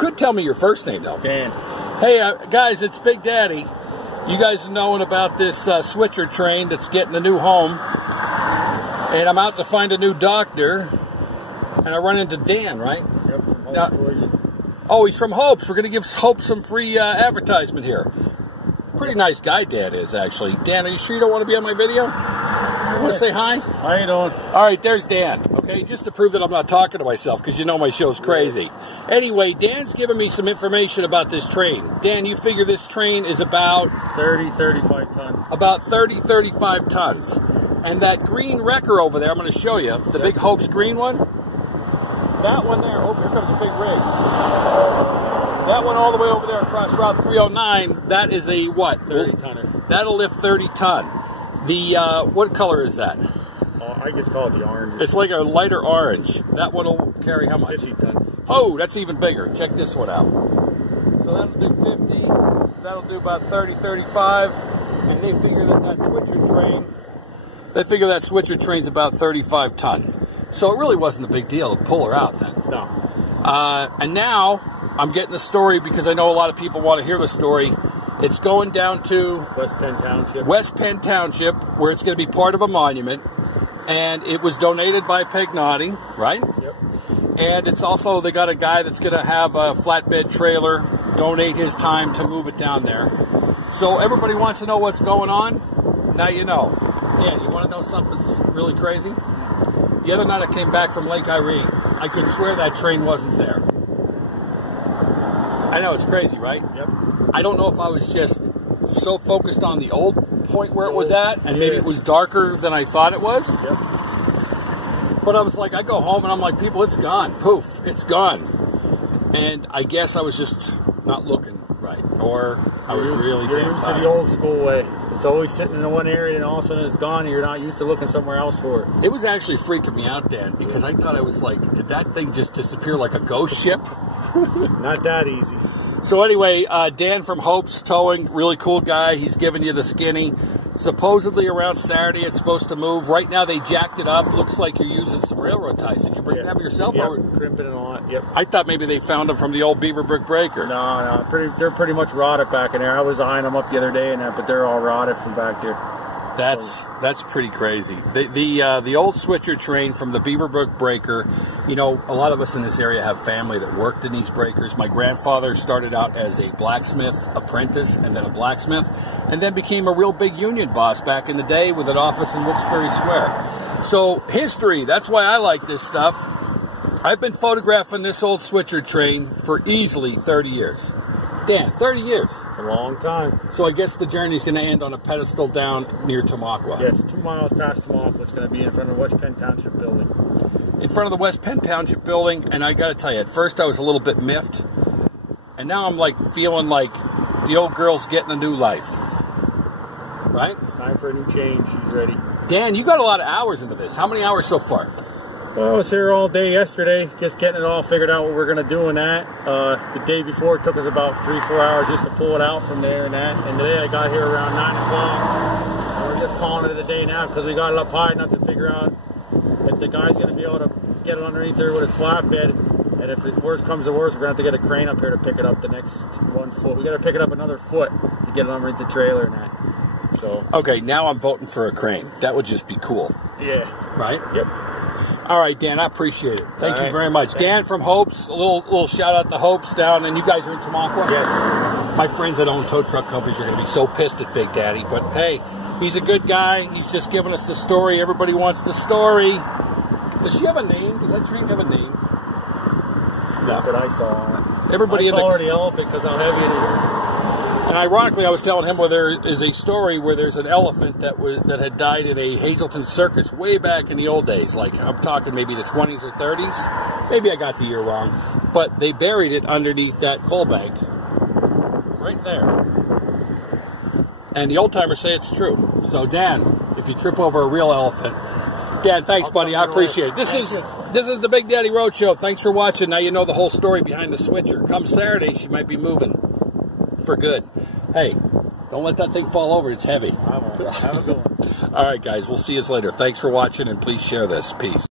could tell me your first name, though. Dan. Hey, guys, it's Big Daddy. You guys are knowing about this switcher train that's getting a new home. And I'm out to find a new doctor. And I run into Dan, right? Yep, from Hope's Collision. Oh, he's from Hope's. We're going to give Hope some free advertisement here. Pretty nice guy Dan is, actually. Dan, are you sure you don't want to be on my video? You want to say hi? How you doing? All right, there's Dan. Okay, just to prove that I'm not talking to myself, because you know my show's crazy. Anyway, Dan's giving me some information about this train. Dan, you figure this train is about 35 tons. About 35 tons. And that green wrecker over there, I'm going to show you, the big Hope's green one. That one there, oh, here comes a big rig. That one all the way over there across Route 309, that is a what? 30 tonner. That'll lift 30 ton. The, what color is that? I just call it the orange. It's like a lighter orange. That one will carry how much? 50 ton. Oh, that's even bigger. Check this one out. So that'll do 50. That'll do about 30, 35. And they figure that switcher train's about 35 ton. So it really wasn't a big deal to pull her out then. No. And now I'm getting the story because I know a lot of people want to hear the story. It's going down to West Penn Township. West Penn Township, where it's going to be part of a monument. And it was donated by Pagnotti, right? Yep. And it's also, they got a guy that's going to have a flatbed trailer donate his time to move it down there. So everybody wants to know what's going on. Now you know. Dan, you want to know something really crazy? The other night I came back from Lake Erie. I could swear that train wasn't there. I know, it's crazy, right? Yep. I don't know if I was just so focused on the old point where it was at, and maybe it was darker than I thought it was. Yep. But I was like, I go home and I'm like, people, it's gone. Poof, it's gone. And I guess I was just not looking right, or I was really You're used to the old school way. It's always sitting in one area, and all of a sudden it's gone, and you're not used to looking somewhere else for it. It was actually freaking me out, Dan, because I thought I was like, did that thing just disappear like a ghost ship? Not that easy. So anyway, Dan from Hope's Towing, really cool guy. He's giving you the skinny. Supposedly around Saturday it's supposed to move. Right now they jacked it up. Looks like you're using some railroad ties. Did you bring them yourself? Yep, or? crimping and all that. Yep. I thought maybe they found them from the old Beaver Brook breaker. No, they're pretty much rotted back in there. I was eyeing them up the other day, and that, but they're all rotted from back there. That's pretty crazy. The old switcher train from the Beaver Brook breaker, you know, a lot of us in this area have family that worked in these breakers. My grandfather started out as a blacksmith apprentice and then a blacksmith, and then became a real big union boss back in the day with an office in Wilkes-Barre Square. So history, that's why I like this stuff. I've been photographing this old switcher train for easily 30 years. Dan, 30 years. It's a long time. So I guess the journey's going to end on a pedestal down near Tamaqua. Yes, 2 miles past Tamaqua. It's going to be in front of the West Penn Township building. In front of the West Penn Township building, and I got to tell you, at first I was a little bit miffed, and now I'm like feeling like the old girl's getting a new life. Right? Time for a new change. She's ready. Dan, you got a lot of hours into this. How many hours so far? Well, I was here all day yesterday, just getting it all figured out what we're going to do in that. The day before, it took us about 3-4 hours just to pull it out from there and that. And today I got here around 9 o'clock. And we're just calling it a day now because we got it up high enough to figure out if the guy's going to be able to get it underneath there with his flatbed. And if it worst comes to worst, we're going to have to get a crane up here to pick it up the next 1 foot. We got to pick it up another foot to get it underneath the trailer and that. So. Okay, now I'm voting for a crane. That would just be cool. Yeah. Right? Yep. All right, Dan, I appreciate it. Thank you very much. Thanks. Dan from Hope's, a little shout out to Hope's down, and you guys are in Tamaqua? Yes. My friends that own tow truck companies are going to be so pissed at Big Daddy, but hey, he's a good guy. He's just giving us the story. Everybody wants the story. Does she have a name? Does that train have a name? Not that I saw on it. Everybody I call her the elephant because how heavy it is. And ironically, I was telling him where there is a story where there's an elephant that had died at a Hazleton circus way back in the old days. Like, I'm talking maybe the 20s or 30s. Maybe I got the year wrong. But they buried it underneath that coal bank. Right there. And the old timers say it's true. So, Dan, if you trip over a real elephant... Dan, thanks, buddy. I appreciate it. This is the Big Daddy Roadshow. Thanks for watching. Now you know the whole story behind the switcher. Come Saturday, she might be moving. For good. Hey, don't let that thing fall over. It's heavy. I won't. Have a good one. All right, guys. We'll see you later. Thanks for watching, and please share this. Peace.